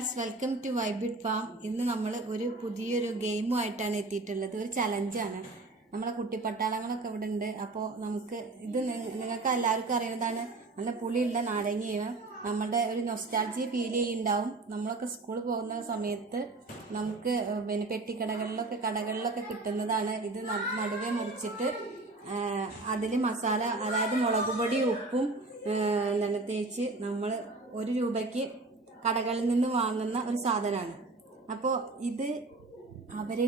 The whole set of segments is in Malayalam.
ഫ്രണ്ട്സ്, വെൽക്കം ടു വൈബിഡ് ഫാം. ഇന്ന് നമ്മൾ ഒരു പുതിയൊരു ഗെയിമുമായിട്ടാണ് എത്തിയിട്ടുള്ളത്. ഒരു ചലഞ്ചാണ്. നമ്മളെ കുട്ടിപ്പട്ടാളങ്ങളൊക്കെ ഇവിടെ ഉണ്ട്. അപ്പോൾ നമുക്ക് ഇത് നിങ്ങൾക്ക് എല്ലാവർക്കും അറിയുന്നതാണ്. നല്ല പുളിയുള്ള നാരങ്ങയാണ്. നമ്മുടെ ഒരു നൊസ്റ്റാൾജി ഫീൽ ചെയ്യുന്നുണ്ടാവും. നമ്മളൊക്കെ സ്കൂളിൽ പോകുന്ന സമയത്ത് നമുക്ക് പിന്നെ കടകളിലൊക്കെ കിട്ടുന്നതാണ്. ഇത് നടുവേ മുറിച്ചിട്ട് അതിൽ മസാല, അതായത് മുളക് പൊടി, ഉപ്പും തേച്ച് നമ്മൾ 1 രൂപയ്ക്ക് കടകളിൽ നിന്ന് വാങ്ങുന്ന ഒരു സാധനമാണ്. അപ്പോൾ ഇത് അവരെ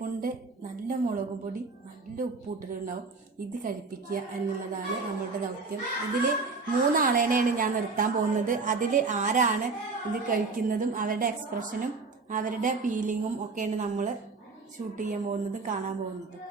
കൊണ്ട് നല്ല മുളക് പൊടി, നല്ല ഉപ്പിട്ടിട്ടുണ്ടാവും. ഇത് കഴിപ്പിക്കുക എന്നുള്ളതാണ് നമ്മളുടെ ദൗത്യം. ഇതിൽ 3 ആളേനെയാണ് ഞാൻ നിർത്താൻ പോകുന്നത്. അതിൽ ആരാണ് ഇത് കഴിക്കുന്നതും അവരുടെ എക്സ്പ്രഷനും അവരുടെ ഫീലിങ്ങും ഒക്കെയാണ് നമ്മൾ ഷൂട്ട് ചെയ്യാൻ പോകുന്നതും കാണാൻ പോകുന്നതും.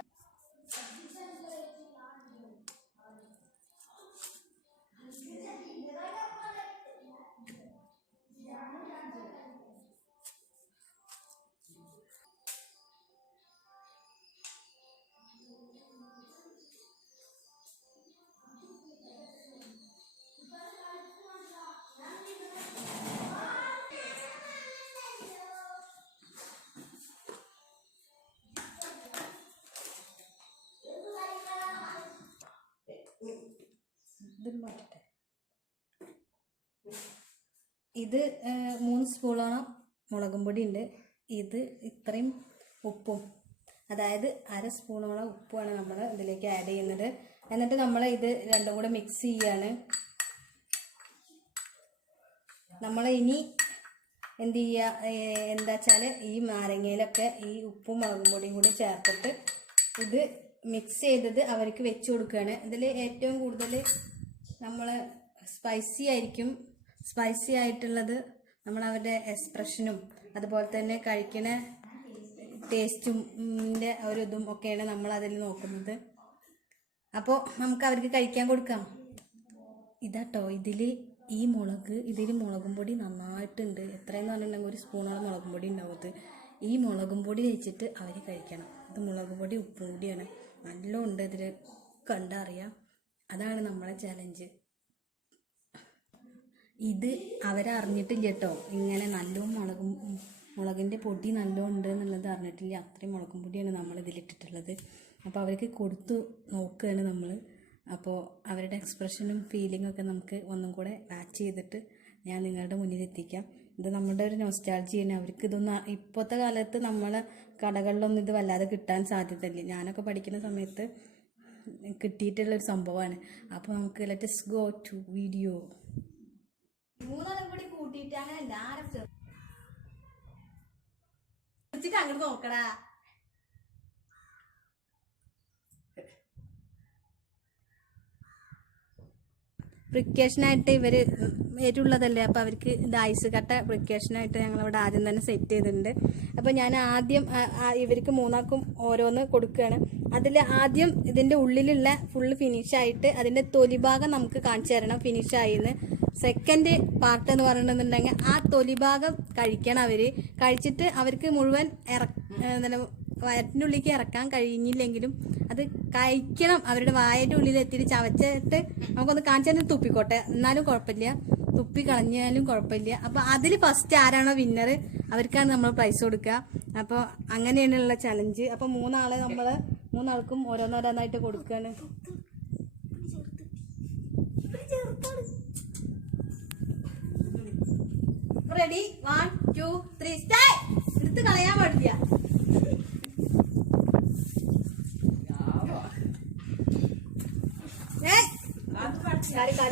ഇത് 3 സ്പൂണോളം മുളകും പൊടി ഉണ്ട്. ഇത് ഇത്രയും ഉപ്പും, അതായത് 1/2 സ്പൂണോളം ഉപ്പുമാണ് നമ്മൾ ഇതിലേക്ക് ആഡ് ചെയ്യുന്നത്. എന്നിട്ട് നമ്മൾ ഇത് രണ്ടും കൂടെ മിക്സ് ചെയ്യാണ്. നമ്മൾ ഇനി എന്ത് ചെയ്യുക എന്താ വെച്ചാൽ, ഈ നാരങ്ങയിലൊക്കെ ഈ ഉപ്പും മുളകും പൊടിയും കൂടി ചേർത്തിട്ട് ഇത് മിക്സ് ചെയ്തത് അവർക്ക് വെച്ച് കൊടുക്കുകയാണ്. ഇതിൽ ഏറ്റവും കൂടുതൽ നമ്മൾ സ്പൈസി ആയിട്ടുള്ളത് നമ്മൾ അവരുടെ എക്സ്പ്രഷനും അതുപോലെ തന്നെ കഴിക്കുന്ന ടേസ്റ്റിൻ്റെ ഒരു ഇതും ഒക്കെയാണ് നമ്മൾ അതിൽ നോക്കുന്നത്. അപ്പോൾ നമുക്ക് അവർക്ക് കഴിക്കാൻ കൊടുക്കാം. ഇതാട്ടോ ഇതിൽ മുളകും പൊടി നന്നായിട്ടുണ്ട്. എത്രയെന്ന് പറഞ്ഞിട്ടുണ്ടെങ്കിൽ 1 സ്പൂണോളം മുളകും പൊടി ഉണ്ടാവും. ഈ മുളകും പൊടി വെച്ചിട്ട് അവർ കഴിക്കണം. ഇത് മുളക് പൊടി ഉപ്പും കൂടിയാണ്. നല്ല ഉണ്ട്, ഇതിൽ കണ്ടറിയാം. അതാണ് നമ്മളെ ചലഞ്ച്. ഇത് അവരറിഞ്ഞിട്ടില്ല കേട്ടോ. ഇങ്ങനെ നല്ലോണം മുളകിൻ്റെ പൊടി നല്ലോണം ഉണ്ട് എന്നുള്ളത് അറിഞ്ഞിട്ടില്ല. അത്രയും മുളകും പൊടിയാണ് നമ്മൾ ഇതിലിട്ടിട്ടുള്ളത്. അപ്പോൾ അവർക്ക് കൊടുത്തു നോക്കുകയാണ് നമ്മൾ. അപ്പോൾ അവരുടെ എക്സ്പ്രഷനും ഫീലിങ്ങും ഒക്കെ നമുക്ക് ഒന്നും കൂടെ മാച്ച് ചെയ്തിട്ട് ഞാൻ നിങ്ങളുടെ മുന്നിൽ എത്തിക്കാം. ഇത് നമ്മുടെ ഒരു നൊസ്റ്റാൾജിയാണ്. അവർക്ക് ഇതൊന്നും ഇപ്പോഴത്തെ കാലത്ത് നമ്മളെ കടകളിലൊന്നും ഇത് വല്ലാതെ കിട്ടാൻ സാധ്യതയില്ല. ഞാനൊക്കെ പഠിക്കുന്ന സമയത്ത് കിട്ടിയിട്ടുള്ളൊരു സംഭവമാണ്. അപ്പോൾ നമുക്ക് ലെറ്റ്സ് ഗോ ടു വീഡിയോ. 3 കൂടി കൂട്ടിയിട്ടാണ് എല്ലാവരും ചേർത്തിട്ട് അങ്ങോട്ട് നോക്കടാ. പ്രിക്കോഷനായിട്ട് ഇവർ എരുള്ളതല്ലേ, അപ്പോൾ അവർക്ക് ഇത് ഐസ് കട്ട പ്രിക്കോഷനായിട്ട് ഞങ്ങളിവിടെ ആദ്യം തന്നെ സെറ്റ് ചെയ്തിട്ടുണ്ട്. അപ്പോൾ ഞാൻ ആദ്യം ഇവർക്ക് 3 ആൾക്കും ഓരോന്ന് കൊടുക്കുകയാണ്. അതിൽ ആദ്യം ഇതിൻ്റെ ഉള്ളിലുള്ള ഫുള്ള് ഫിനിഷായിട്ട് അതിൻ്റെ തൊലിഭാഗം നമുക്ക് കാണിച്ചു തരണം ഫിനിഷായിന്ന്. സെക്കൻഡ് പാർട്ട് എന്ന് പറഞ്ഞിട്ടുണ്ടെങ്കിൽ ആ തൊലിഭാഗം കഴിക്കണം. അവർ കഴിച്ചിട്ട് അവർക്ക് മുഴുവൻ വയറ്റിൻ്റെ ഉള്ളിലേക്ക് ഇറക്കാൻ കഴിഞ്ഞില്ലെങ്കിലും അത് കഴിക്കണം. അവരുടെ വായൻ്റെ ഉള്ളിൽ എത്തിയിട്ട് ചവച്ചിട്ട് നമുക്കൊന്ന് കാണിച്ചാൽ തുപ്പിക്കോട്ടെ, എന്നാലും കുഴപ്പമില്ല, തുപ്പി കളഞ്ഞാലും കുഴപ്പമില്ല. അപ്പോൾ അതിൽ ഫസ്റ്റ് ആരാണോ വിന്നർ അവർക്കാണ് നമ്മൾ പ്രൈസ് കൊടുക്കുക. അപ്പോൾ അങ്ങനെയാണുള്ള ചലഞ്ച്. അപ്പോൾ 3 ആളെ നമ്മൾ 3 ആൾക്കും ഓരോന്നോരോന്നായിട്ട് കൊടുക്കുകയാണ്. Ready, 1 2 3 start. എടുത്ത് കളയാൻ പാടില്ല.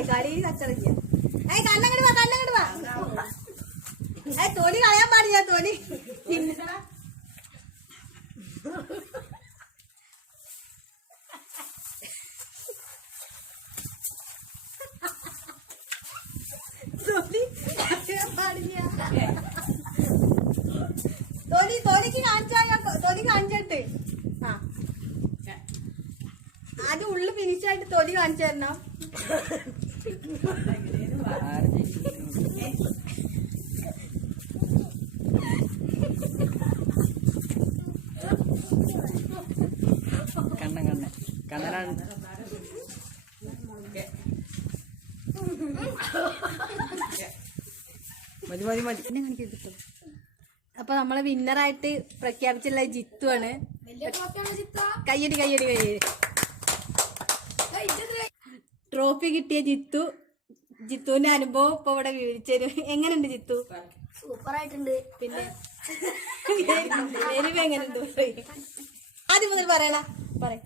കളി കച്ചറില്ല. കണ്ണങ്ങട് വാ. തോലി കളയാൻ പാടില്ല. തോലി തൊലി കാണിച്ചിട്ട് ആദ്യം ഉള്ളു ഫിനിഷായിട്ട് തൊലി കാണിച്ചു തരണം. കണ്ണനാണ് അപ്പൊ നമ്മളെ വിന്നറായിട്ട് പ്രഖ്യാപിച്ചുള്ള ജിത്തു ആണ്. കയ്യടി കയ്യടി കയ്യടി. ട്രോഫി കിട്ടിയ ജിത്തുവിന്റെ അനുഭവം ഇപ്പൊ ഇവിടെ വിവരിച്ചു. എങ്ങനെയുണ്ട് ജിത്തു? സൂപ്പർ ആയിട്ടുണ്ട്. പിന്നെ എങ്ങനെയുണ്ട് ആദ്യം മുതൽ പറയണ പറയാ.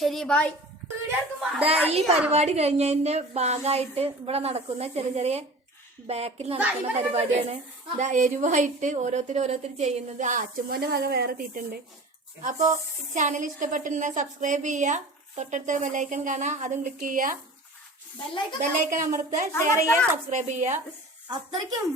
ശരി ബായ്. ഈ പരിപാടി കഴിഞ്ഞതിന്റെ ഭാഗമായിട്ട് ഇവിടെ നടക്കുന്ന ചെറിയ ചെറിയ ബാക്കിൽ നടക്കുന്ന പരിപാടിയാണ്. എരിവായിട്ട് ഓരോരുത്തർ ചെയ്യുന്നത്. അച്ചുമ്മോന്റെ വക വേറെ തീറ്റുണ്ട്. അപ്പൊ ചാനൽ ഇഷ്ടപ്പെട്ടിരുന്ന സബ്സ്ക്രൈബ് ചെയ്യുക. തൊട്ടടുത്ത ബെല്ലൈക്കൺ കാണാം, അതും ക്ലിക്ക് ചെയ്യുക. ബെല്ലൈക്കൺ അമർത്തുക, ഷെയർ ചെയ്യുക, സബ്സ്ക്രൈബ് ചെയ്യുക. അത്രയ്ക്കും